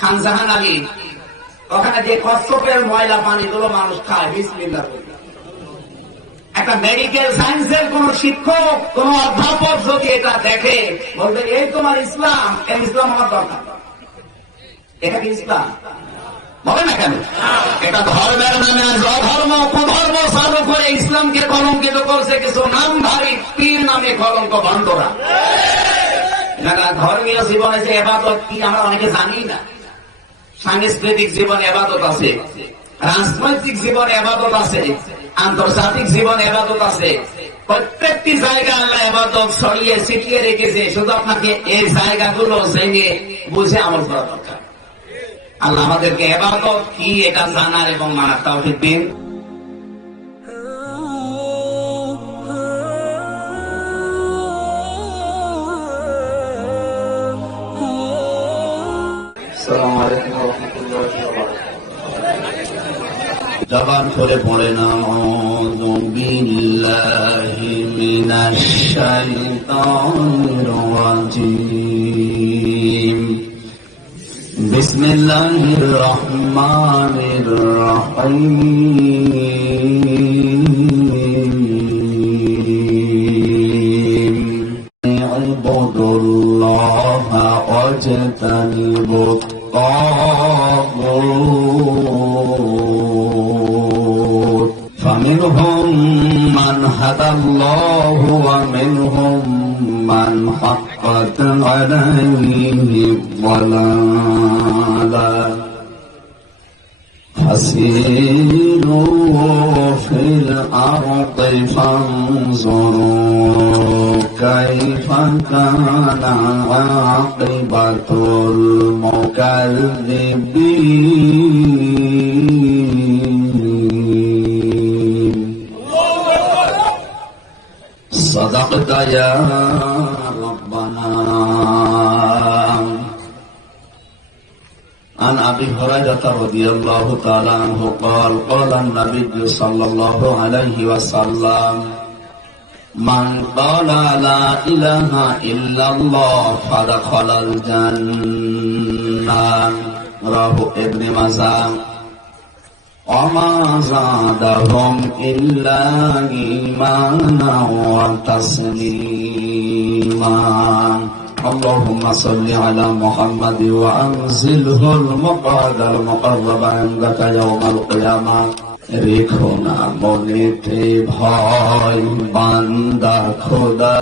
খানজাহান আলী, ওখানে যে ময়লা মানুষ খায় একটা মেডিকেল সায়েন্সের কোন শিক্ষক, কোন অধ্যাপক যদি এটা দেখে, বলবে, এই তোমার ইসলাম এই ইসলাম আমার দরকার। এটা কি ইসলাম? বলে না কেন? এটা ধর্মের নামে অধর্ম কুধর্ম চালু করে ইসলামকে কলঙ্কিত করছে, কিছু নামধারী পীর নামে কলঙ্ক বন্ধরা। ধর্মীয় জীবনে যে এবাদত, কি আমরা অনেকে জানি না। সাংস্কৃতিক জীবনে এবাদত আছে, রাজনৈতিক জীবনে এবাদত আছে, আন্তর্জাতিক জীবনে এবাদত আছে। প্রত্যেকটি জায়গা আল্লাহ এবাদত ছড়িয়ে ছিটিয়ে রেখেছে। শুধু আপনাকে এই জায়গাগুলো জেনে বুঝে আমল করা দরকার। আল্লাহ আমাদেরকে এবাদত কি এটা জানার এবং মানার তাও দিন। জবান করে পড়ে না বিল্লাহি মিনাশ শাইতানির রাজিম। বিসমিল্লাহির রহমানির রহিম। فمنهم من هدى الله ومنهم من حقت عليه الضلالة. فسيروا في الأرض فانظروا. كيف كان عاقبة المكذبين صدقت يا ربنا عن ابي هريره رضي الله تعالى عنه قال قال النبي صلى الله عليه وسلم من قال لا إله إلا الله فدخل الجنة. رواه ابن ماجه وما زادهم إلا إيمانا وتسليما. اللهم صل على محمد وأنزله المقعد المقرب عندك يوم القيامة. রেখো না মনেতে ভয় বান্দা খোদা।